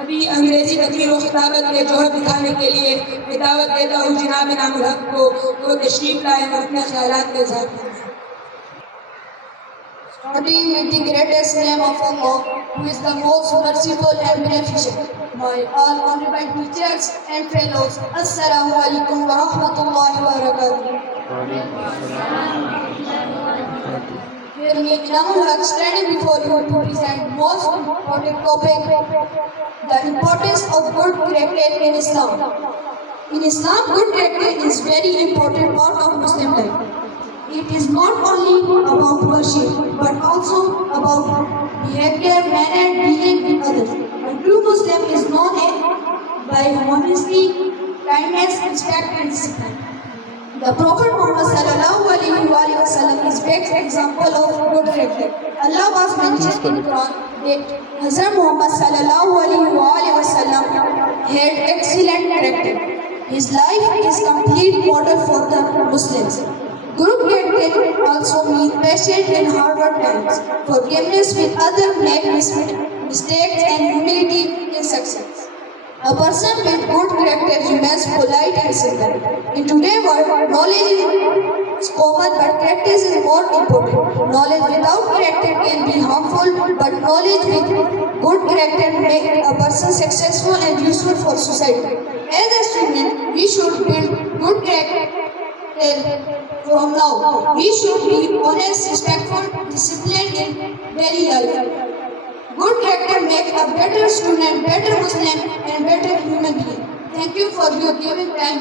ابھی انگریزی تقریر و خطابت کے جوہر دکھانے کے لیے میں دعوت دیتا ہوں جناب انعام الحق کو وہ تشریف لائیں اور اپنے خیالات کا اظہار کریں. Starting with the greatest name of Allah, who is the most merciful and beneficent. My all honorable teachers and fellows, Assalamu alaikum wa rahmatullahi wa barakatuh. Here me, Ena'am Ulhaq, standing before you to present most important topic, the importance of good character in Islam. In Islam, good character is very important part of Muslim life. It is not only about worship, but also about behavior, manner, dealing with others. A true Muslim is known by honesty, kindness, respect, and discipline. The Prophet Muhammad sallallahu alaihi wasallam is best example of good character. Allah was mentioned in Quran that Hazrat Muhammad sallallahu alaihi wasallam had excellent character. His life is complete model for the Muslims. Good character also means patience in hard times, forgiveness with others, make mistakes, and humility in success. A person with good character remains polite and simple. In today's world, knowledge is common, but practice is more important. Knowledge without character can be harmful, but knowledge with good character makes a person successful and useful for society. As a student, we should build good character from now. We should be honest, respectful, disciplined in daily life. Good character makes a better student, better Muslim, and better human being. Thank you for your giving time.